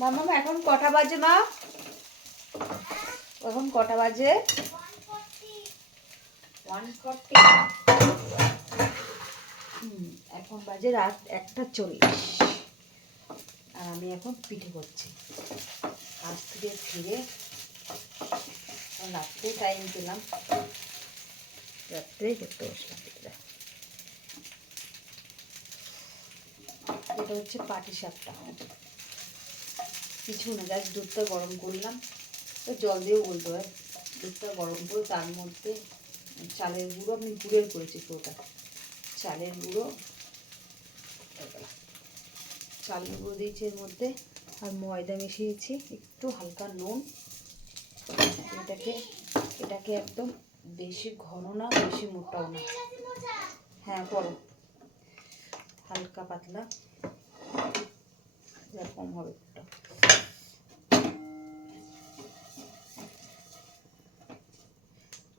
মামা এখন কটা বাজে মা? এখন কটা বাজে? 1:40। এখন বাজে রাত 1:40। আর আমি এখন পিঠে করছি। আজ থেকে ফিরে রাত্রে টাইম পেলাম, রাত্রেই করতে বসলাম পিঠেটা। এটা হচ্ছে পাটিসাপটা, কিছু না, জাস্ট দুধটা গরম করলাম, তো জল দিয়েও বলতে হয়। দুধটা গরম করে তার মধ্যে চালের গুঁড়ো, আমি গুড়ের করেছি পুরোটা, চালের গুঁড়ো দিয়েছি এর মধ্যে, আর ময়দা মিশিয়েছি, একটু হালকা নুন। এটাকে একদম বেশি ঘন না বেশি মোটাও না, হ্যাঁ করো, হালকা পাতলা এরকম হবে।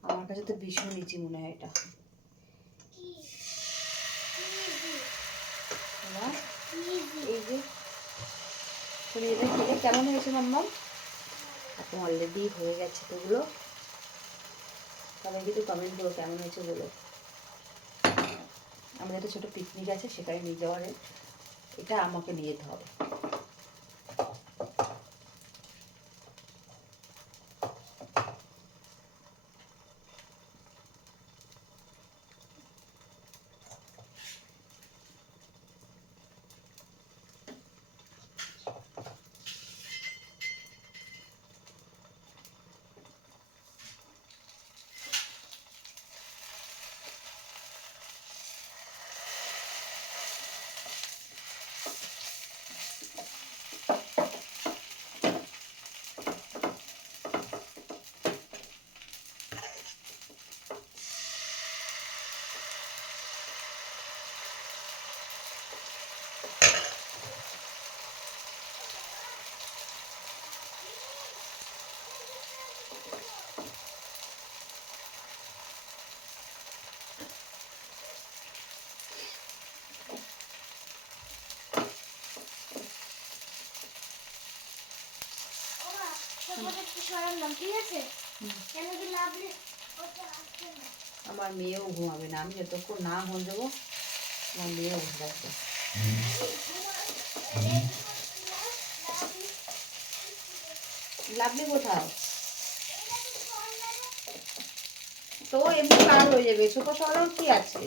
আমার কাছে তো ভীষণ ইজি মনে হয় এটা। এই যে তুমি এটা খেলে কেমন হয়েছে মাম্মা? এখন অলরেডি হয়ে গেছে তোগুলো, সবাই কিন্তু কমেন্ট করো কেমন হয়েছে বলো। আমাদের একটা ছোটো পিকনিক আছে, সেখানে নিয়ে যাওয়ার, এটা আমাকে নিয়ে যেতে হবে। আমার মেয়েও ঘুমাবে না, আমি যতক্ষণ না ঘুম দেবো আমার মেয়েও ঘুম থাকবে। লাভলি কোথায়? তো এমনি পার হয়ে যাবে, ছোট সরাও কি আছে।